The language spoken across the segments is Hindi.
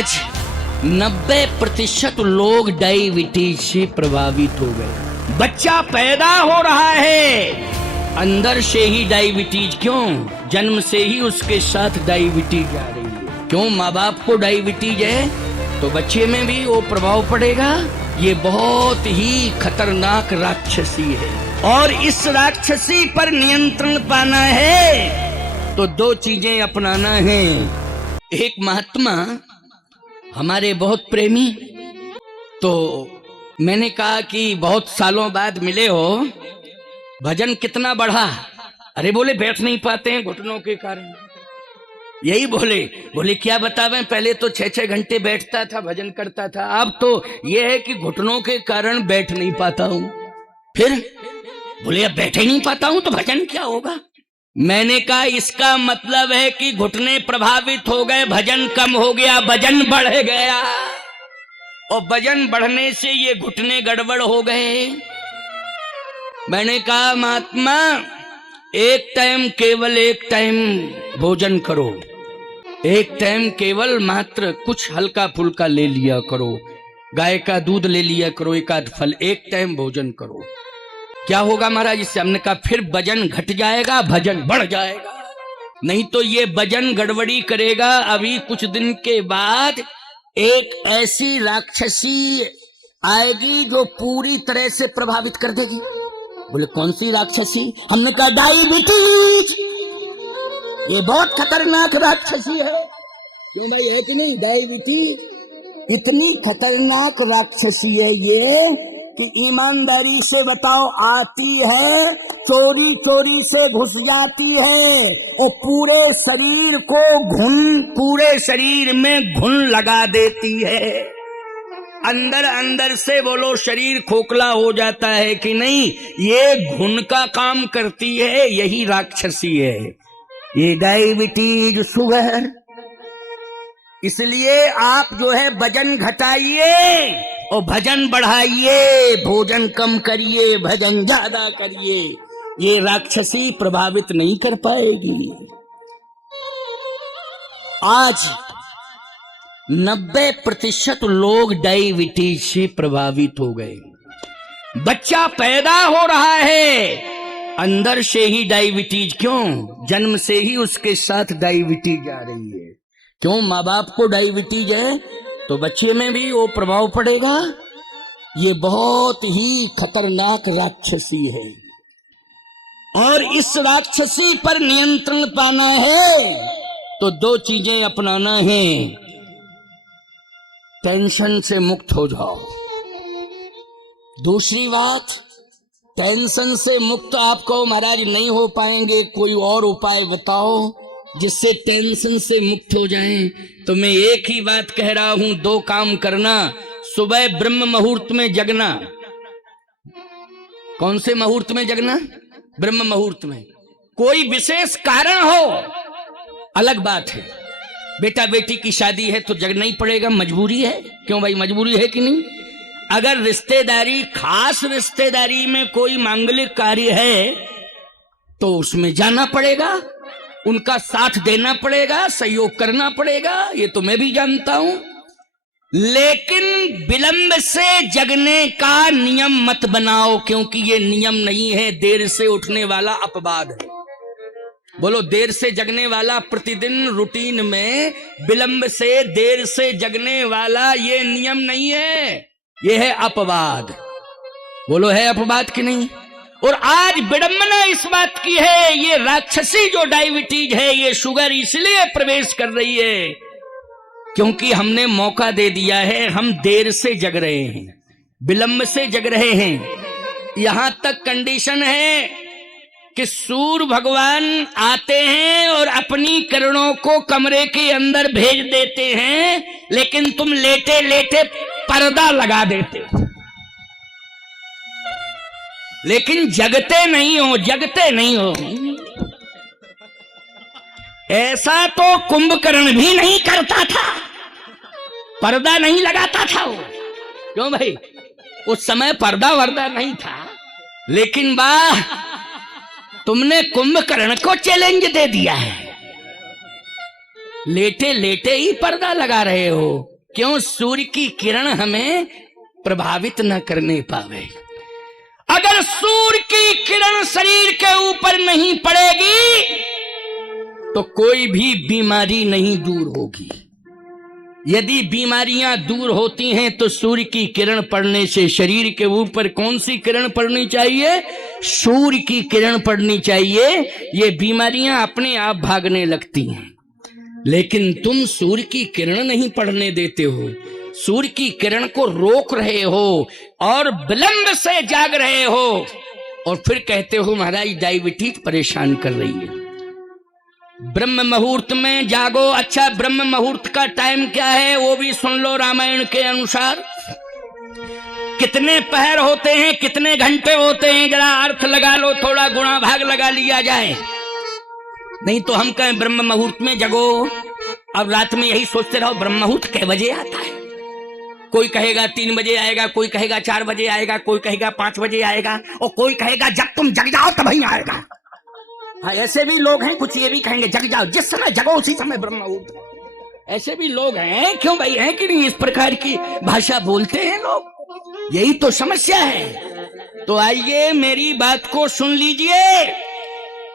आज 90% लोग डायबिटीज से प्रभावित हो गए। बच्चा पैदा हो रहा है, अंदर से ही डायबिटीज। क्यों? जन्म से ही उसके साथ डायबिटीज आ रही है। क्यों? माँ बाप को डायबिटीज है तो बच्चे में भी वो प्रभाव पड़ेगा। ये बहुत ही खतरनाक राक्षसी है और इस राक्षसी पर नियंत्रण पाना है तो दो चीजें अपनाना है। एक महात्मा हमारे बहुत प्रेमी, तो मैंने कहा कि बहुत सालों बाद मिले हो, भजन कितना बढ़ा? अरे बोले बैठ नहीं पाते हैं घुटनों के कारण। यही बोले क्या बतावें, पहले तो 6-6 घंटे बैठता था, भजन करता था, अब तो यह है कि घुटनों के कारण बैठ नहीं पाता हूं। फिर बोले अब बैठ ही नहीं पाता हूं तो भजन क्या होगा? मैंने कहा इसका मतलब है कि घुटने प्रभावित हो गए, भजन कम हो गया, वजन बढ़ गया और वजन बढ़ने से ये घुटने गड़बड़ हो गए। मैंने कहा महात्मा एक टाइम, केवल एक टाइम भोजन करो, एक टाइम केवल मात्र कुछ हल्का फुल्का ले लिया करो, गाय का दूध ले लिया करो, एक आध फल, एक टाइम भोजन करो। क्या होगा महाराज इससे? हमने कहा फिर वजन घट जाएगा, भजन बढ़ जाएगा। नहीं तो ये वजन गड़बड़ी करेगा। अभी कुछ दिन के बाद एक ऐसी राक्षसी आएगी जो पूरी तरह से प्रभावित कर देगी। बोले कौन सी राक्षसी? हमने कहा डायबिटीज। ये बहुत खतरनाक राक्षसी है। क्यों भाई, है कि नहीं? डायबिटीज इतनी खतरनाक राक्षसी है ये कि ईमानदारी से बताओ, आती है चोरी चोरी से घुस जाती है और पूरे शरीर में घुन लगा देती है। अंदर अंदर से बोलो शरीर खोखला हो जाता है कि नहीं? ये घुन का काम करती है, यही राक्षसी है ये डायबिटीज, शुगर। इसलिए आप जो है वजन घटाइए और भजन बढ़ाइए, भोजन कम करिए, भजन ज्यादा करिए। ये राक्षसी प्रभावित नहीं कर पाएगी। आज 90% लोग डायबिटीज से प्रभावित हो गए। बच्चा पैदा हो रहा है, अंदर से ही डायबिटीज। क्यों? जन्म से ही उसके साथ डायबिटीज आ रही है। क्यों? माँ बाप को डायबिटीज है तो बच्चे में भी वो प्रभाव पड़ेगा। ये बहुत ही खतरनाक राक्षसी है और इस राक्षसी पर नियंत्रण पाना है तो दो चीजें अपनाना है। टेंशन से मुक्त हो जाओ। दूसरी बात, टेंशन से मुक्त आपको महाराज नहीं हो पाएंगे, कोई और उपाय बताओ जिससे टेंशन से मुक्त हो जाएं। तो मैं एक ही बात कह रहा हूं, दो काम करना। सुबह ब्रह्म मुहूर्त में जगना। कौन से मुहूर्त में जगना? ब्रह्म मुहूर्त में। कोई विशेष कारण हो अलग बात है, बेटा बेटी की शादी है तो जगना ही पड़ेगा, मजबूरी है। क्यों भाई, मजबूरी है कि नहीं? अगर रिश्तेदारी, खास रिश्तेदारी में कोई मांगलिक कार्य है तो उसमें जाना पड़ेगा, उनका साथ देना पड़ेगा, सहयोग करना पड़ेगा, ये तो मैं भी जानता हूं। लेकिन विलंब से जगने का नियम मत बनाओ, क्योंकि ये नियम नहीं है, देर से उठने वाला अपवाद है। बोलो, देर से जगने वाला प्रतिदिन रूटीन में विलंब से, देर से जगने वाला ये नियम नहीं है, ये है अपवाद। बोलो, है अपवाद कि नहीं? और आज विडंबना इस बात की है, ये राक्षसी जो डायबिटीज है, ये शुगर इसलिए प्रवेश कर रही है क्योंकि हमने मौका दे दिया है। हम देर से जग रहे हैं, विलंब से जग रहे हैं। यहां तक कंडीशन है कि सूर्य भगवान आते हैं और अपनी किरणों को कमरे के अंदर भेज देते हैं, लेकिन तुम लेटे लेटे पर्दा लगा देते हो, लेकिन जगते नहीं हो। ऐसा तो कुंभकर्ण भी नहीं करता था, पर्दा नहीं लगाता था वो। क्यों भाई? उस समय पर्दा वर्दा नहीं था। लेकिन वाह, तुमने कुंभकर्ण को चैलेंज दे दिया है। लेटे लेटे ही पर्दा लगा रहे हो। क्यों? सूर्य की किरण हमें प्रभावित न करने पावे। अगर सूर्य की किरण शरीर के ऊपर नहीं पड़ेगी तो कोई भी बीमारी नहीं दूर होगी। यदि बीमारियां दूर होती हैं तो सूर्य की किरण पड़ने से शरीर के ऊपर कौन सी किरण पड़नी चाहिए? सूर्य की किरण पड़नी चाहिए। ये बीमारियां अपने आप भागने लगती हैं। लेकिन तुम सूर्य की किरण नहीं पड़ने देते हो, सूर्य की किरण को रोक रहे हो और विलंब से जाग रहे हो और फिर कहते हो महाराज डायबिटीज परेशान कर रही है। ब्रह्म मुहूर्त में जागो। अच्छा, ब्रह्म मुहूर्त का टाइम क्या है वो भी सुन लो। रामायण के अनुसार कितने पहर होते हैं, कितने घंटे होते हैं, जरा अर्थ लगा लो, थोड़ा गुणा भाग लगा लिया जाए। नहीं तो हम कहें ब्रह्म मुहूर्त में जगो, अब रात में यही सोचते रहो ब्रह्म मुहूर्त कै बजे आता है। कोई कहेगा 3 बजे आएगा, कोई कहेगा 4 बजे आएगा, कोई कहेगा 5 बजे आएगा और कोई कहेगा जब तुम जग जाओ तब ही आएगा। हाँ, ऐसे भी लोग हैं। कुछ ये भी कहेंगे जग जाओ, जिस समय जगो उसी समय ब्रह्म मुहूर्त। ऐसे भी लोग हैं। क्यों भाई, हैं कि नहीं? इस प्रकार की भाषा बोलते हैं लोग। यही तो समस्या है। तो आइए मेरी बात को सुन लीजिए।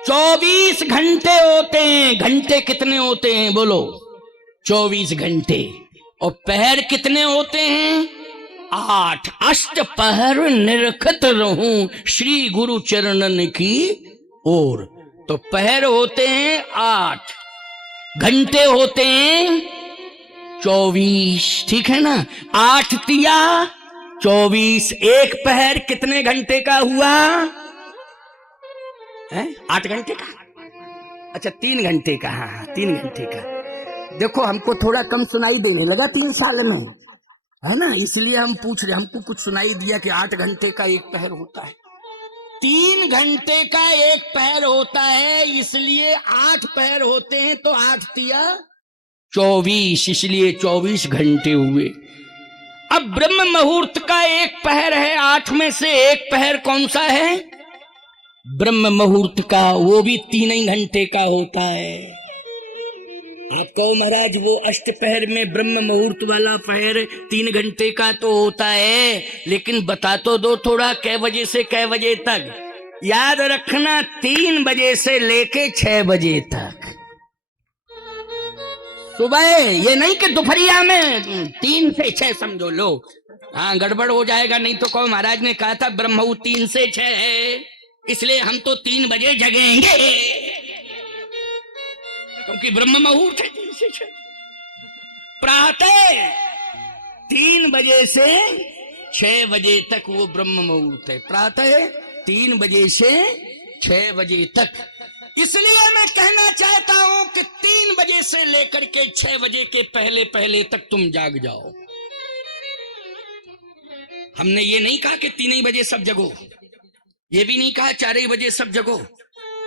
24 घंटे होते हैं। घंटे कितने होते हैं बोलो? 24 घंटे। और पहर कितने होते हैं? 8। अष्ट पहर निरखत रहूं श्री गुरु चरणन की ओर। तो पहर होते हैं 8, घंटे होते हैं 24। ठीक है ना? 8 तिया 24। एक पहर कितने घंटे का हुआ है? 8 घंटे का। अच्छा, 3 घंटे का। हाँ, 3 घंटे का। देखो, हमको थोड़ा कम सुनाई देने लगा 3 साल में, है ना? इसलिए हम पूछ रहे। हमको कुछ सुनाई दिया कि 8 घंटे का एक पहर होता है। 3 घंटे का एक पहर होता है, इसलिए 8 पहर होते हैं। तो 8 तिया 24, इसलिए 24 घंटे हुए। अब ब्रह्म मुहूर्त का एक पहर है, 8 में से एक पहर कौन सा है? ब्रह्म मुहूर्त का, वो भी 3 ही घंटे का होता है। आप कहो महाराज वो अष्ट पहर में ब्रह्म मुहूर्त वाला पहर 3 घंटे का तो होता है, लेकिन बता तो दो थोड़ा, कै बजे से कै बजे तक? याद रखना, 3 बजे से लेके 6 बजे तक सुबह। ये नहीं कि दोपहरिया में 3 से 6 समझो लो। हाँ, गड़बड़ हो जाएगा। नहीं तो कहो महाराज ने कहा था ब्रह्म मुहूर्त 3 से 6 है, इसलिए हम तो 3 बजे जगेंगे, क्योंकि ब्रह्म मुहूर्त है 3 से 6। प्रातः 3 बजे से 6 बजे तक वो ब्रह्म मुहूर्त है। प्रातः 3 बजे से 6 बजे तक। इसलिए मैं कहना चाहता हूं कि 3 बजे से लेकर के 6 बजे के पहले पहले तक तुम जाग जाओ। हमने ये नहीं कहा कि 3 ही बजे सब जगो, ये भी नहीं कहा 4 ही बजे सब जगो।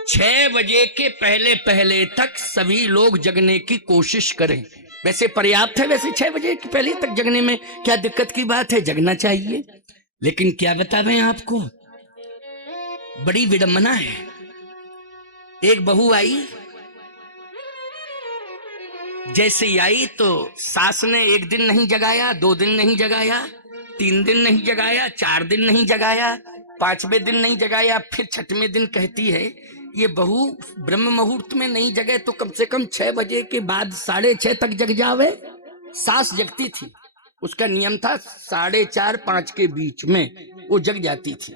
6 बजे के पहले पहले तक सभी लोग जगने की कोशिश करें। वैसे पर्याप्त है, वैसे 6 बजे के पहले तक जगने में क्या दिक्कत की बात है? जगना चाहिए। लेकिन क्या बतावें आपको, बड़ी विडंबना है। एक बहू आई, जैसे ही आई तो सास ने 1 दिन नहीं जगाया, 2 दिन नहीं जगाया, 3 दिन नहीं जगाया, 4 दिन नहीं जगाया, 5वें दिन नहीं जगाया, फिर 6वें दिन कहती है ये बहू ब्रह्म मुहूर्त में नहीं जगे तो कम से कम 6 बजे के बाद 6:30 तक जग जावे। सास जगती थी, उसका नियम था 4:30 5 के बीच में वो जग जाती थी।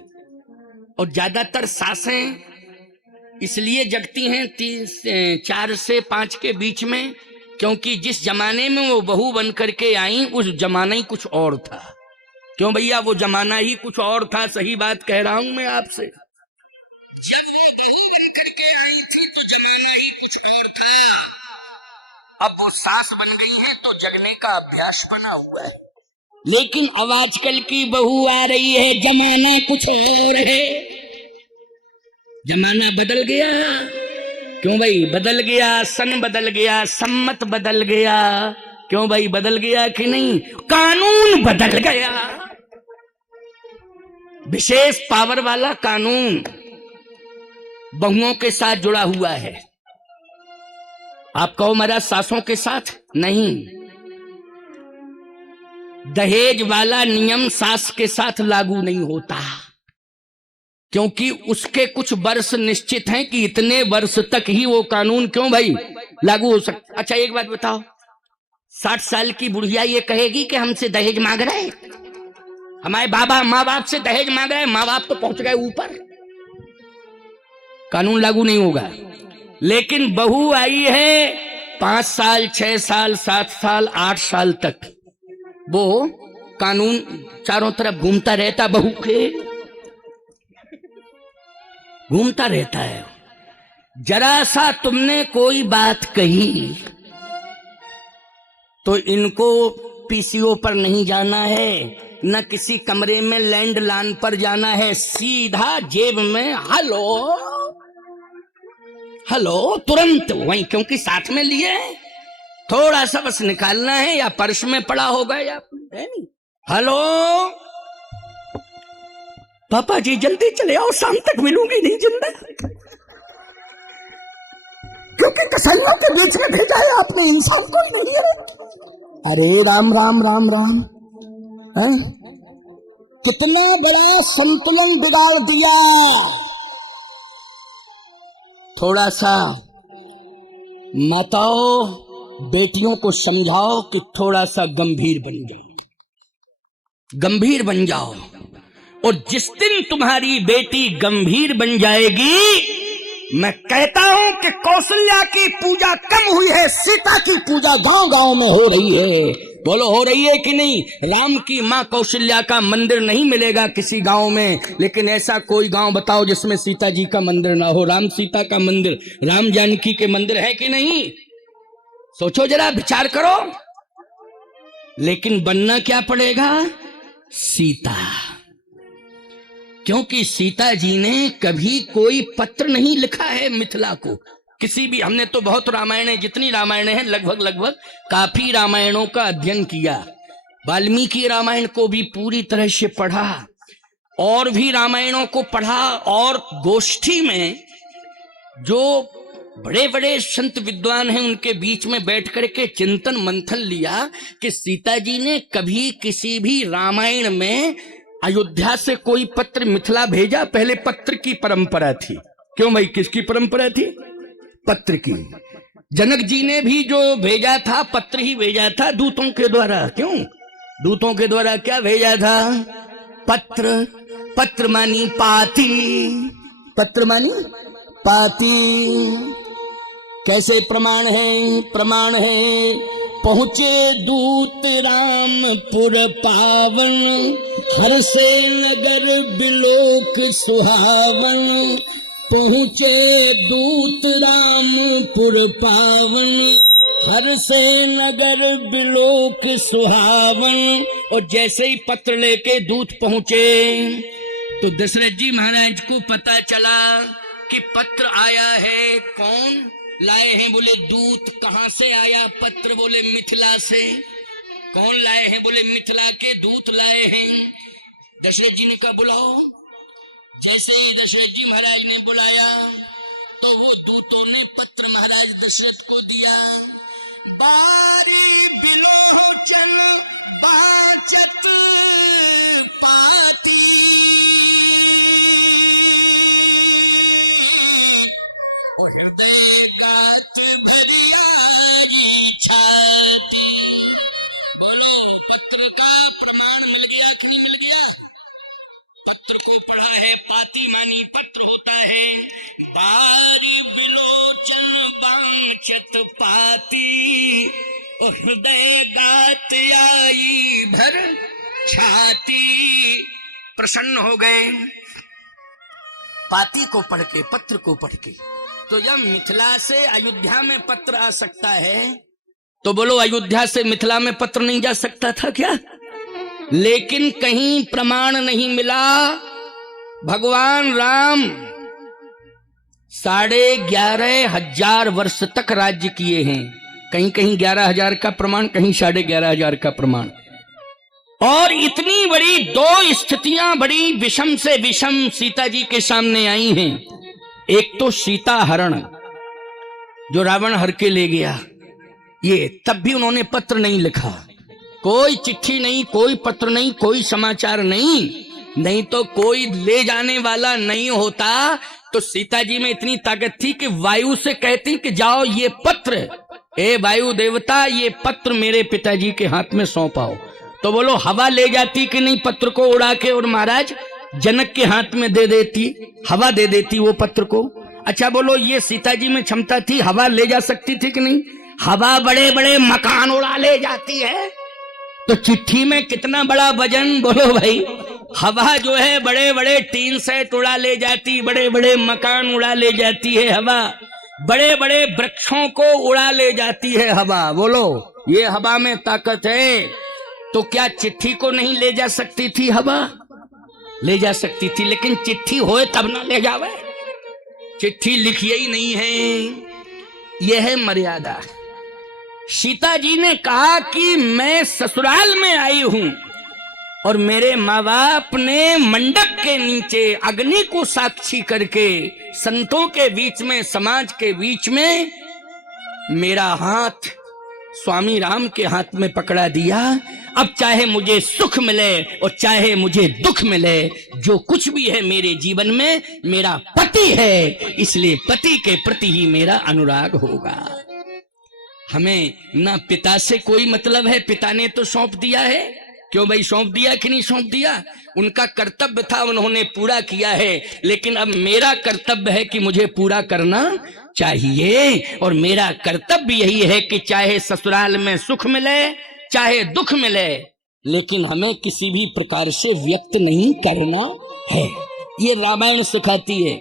और ज्यादातर सासें इसलिए जगती हैं 4 से 5 के बीच में, क्योंकि जिस जमाने में वो बहू बन करके आई उस जमाना ही कुछ और था। क्यों भैया, वो जमाना ही कुछ और था। सही बात कह रहा हूं मैं आपसे। अब वो सास बन गई है तो जगने का अभ्यास बना हुआ है। लेकिन अब आजकल की बहू आ रही है, जमाना कुछ और है। जमाना बदल गया। क्यों भाई बदल गया? सन बदल गया, सम्मत बदल गया। क्यों भाई बदल गया कि नहीं? कानून बदल गया। विशेष पावर वाला कानून बहुओं के साथ जुड़ा हुआ है। आप कहो महाराज सासों के साथ नहीं, दहेज वाला नियम सास के साथ लागू नहीं होता, क्योंकि उसके कुछ वर्ष निश्चित हैं कि इतने वर्ष तक ही वो कानून क्यों भाई लागू हो सकता। अच्छा एक बात बताओ, 60 साल की बुढ़िया ये कहेगी कि हमसे दहेज मांग रहे, हमारे बाबा माँ बाप से दहेज मांग रहे, माँ बाप तो पहुंच गए ऊपर, कानून लागू नहीं होगा। लेकिन बहू आई है 5 साल 6 साल 7 साल 8 साल तक, वो कानून चारों तरफ घूमता रहता, बहू के घूमता रहता है। जरा सा तुमने कोई बात कही तो इनको पीसीओ पर नहीं जाना है, न किसी कमरे में लैंडलाइन पर जाना है, सीधा जेब में हेलो हेलो तुरंत वहीं, क्योंकि साथ में लिए थोड़ा सा बस निकालना है, या पर्स में पड़ा होगा या है नहीं। हेलो पापा जी जल्दी चले आओ, शाम तक मिलूंगी नहीं जिंदा, क्योंकि कसाईयों के बीच में भेजा है आपने, इंसान को नहीं है। अरे राम राम राम राम, कितना बड़ा संतुलन बिगाड़ दिया। थोड़ा सा माताओं बेटियों को समझाओ कि थोड़ा सा गंभीर बन जाओ, गंभीर बन जाओ। और जिस दिन तुम्हारी बेटी गंभीर बन जाएगी, मैं कहता हूं कि कौशल्या की पूजा कम हुई है, सीता की पूजा गांव गांव में हो रही है। बोलो हो रही है कि नहीं? राम की मां कौशल्या का मंदिर नहीं मिलेगा किसी गांव में, लेकिन ऐसा कोई गांव बताओ जिसमें सीता जी का मंदिर ना हो, राम सीता का मंदिर, राम जानकी के मंदिर है कि नहीं? सोचो जरा, विचार करो। लेकिन बनना क्या पड़ेगा? सीता, क्योंकि सीता जी ने कभी कोई पत्र नहीं लिखा है मिथिला को, किसी भी। हमने तो बहुत रामायण, जितनी रामायण है लगभग काफी रामायणों का अध्ययन किया, वाल्मीकि रामायण को भी पूरी तरह से पढ़ा, और भी रामायणों को पढ़ा, और गोष्ठी में जो बड़े बड़े संत विद्वान हैं उनके बीच में बैठ करके चिंतन मंथन लिया कि सीता जी ने कभी किसी भी रामायण में अयोध्या से कोई पत्र मिथिला भेजा? पहले पत्र की परंपरा थी। क्यों भाई, किसकी परंपरा थी? पत्र की। जनक जी ने भी जो भेजा था पत्र ही भेजा था, दूतों के द्वारा। क्यों? दूतों के द्वारा क्या भेजा था? पत्र। पत्र मानी पाती, पत्र मानी पाती। कैसे प्रमाण है? प्रमाण है, पहुंचे दूत रामपुर पावन, हर से नगर बिलोक सुहावन। पहुंचे दूत रामपुर पावन, हर से नगर बिलोक सुहावन। और जैसे ही पत्र लेके दूत पहुंचे तो दशरथ जी महाराज को पता चला कि पत्र आया है। कौन लाए हैं? बोले दूत। कहां से आया पत्र? बोले मिथिला से। कौन लाए हैं? बोले मिथिला के दूत लाए हैं। दशरथ जी ने कहा बुलाओ। जैसे ही दशरथ जी महाराज ने बुलाया तो वो दूतों ने पत्र महाराज दशरथ को दिया। बारी बिलोचन बाचत पाती, हृदय गात भरियारी छाती। बोलो, पत्र का प्रमाण मिल गया कि नहीं मिल गया? पत्र को पढ़ा है, पाती मानी पत्र होता है। बारी बिलोचन बांचत पाती, हृदय गात आई भर छाती। प्रसन्न हो गए पाती को पढ़ के, पत्र को पढ़ के। तो जब मिथिला से अयोध्या में पत्र आ सकता है तो बोलो अयोध्या से मिथिला में पत्र नहीं जा सकता था क्या? लेकिन कहीं प्रमाण नहीं मिला। भगवान राम 11,500 वर्ष तक राज्य किए हैं। कहीं कहीं 11,000 का प्रमाण, कहीं 11,500 का प्रमाण। और इतनी बड़ी दो स्थितियां बड़ी विषम से विषम सीता जी के सामने आई हैं। एक तो सीता हरण, जो रावण हर के ले गया। ये तब भी उन्होंने पत्र नहीं लिखा, कोई चिट्ठी नहीं, कोई पत्र नहीं, कोई समाचार नहीं। नहीं तो कोई ले जाने वाला नहीं होता तो सीता जी में इतनी ताकत थी कि वायु से कहती कि जाओ ये पत्र, ए वायु देवता ये पत्र मेरे पिताजी के हाथ में सौंपाओ। तो बोलो हवा ले जाती कि नहीं पत्र को उड़ा के, और महाराज जनक के हाथ में दे देती, हवा दे देती वो पत्र को। अच्छा बोलो ये सीता जी में क्षमता थी, हवा ले जा सकती थी कि नहीं? हवा बड़े बड़े मकान उड़ा ले जाती है, तो चिट्ठी में कितना बड़ा वजन बोलो भाई। हवा जो है बड़े बड़े टीन सेट उड़ा ले जाती, बड़े बड़े मकान उड़ा ले जाती है हवा, बड़े बड़े वृक्षों को उड़ा ले जाती है हवा। बोलो ये हवा में ताकत है, तो क्या चिट्ठी को नहीं ले जा सकती थी हवा? ले जा सकती थी, लेकिन चिट्ठी होए तब ना ले जावे। चिट्ठी लिखी ही नहीं है, यह है मर्यादा। सीता जी ने कहा कि मैं ससुराल में आई हूं और मेरे माँ बाप ने मंडप के नीचे अग्नि को साक्षी करके संतों के बीच में, समाज के बीच में मेरा हाथ स्वामी राम के हाथ में पकड़ा दिया। अब चाहे मुझे सुख मिले और चाहे मुझे दुख मिले, जो कुछ भी है मेरे जीवन में मेरा पति है, इसलिए पति के प्रति ही मेरा अनुराग होगा। हमें ना पिता से कोई मतलब है, पिता ने तो सौंप दिया है, क्यों भाई सौंप दिया कि नहीं सौंप दिया? उनका कर्तव्य था, उन्होंने पूरा किया है, लेकिन अब मेरा कर्तव्य है कि मुझे पूरा करना चाहिए। और मेरा कर्तव्य यही है कि चाहे ससुराल में सुख मिले चाहे दुख मिले, लेकिन हमें किसी भी प्रकार से व्यक्त नहीं करना है। ये रामायण सिखाती है।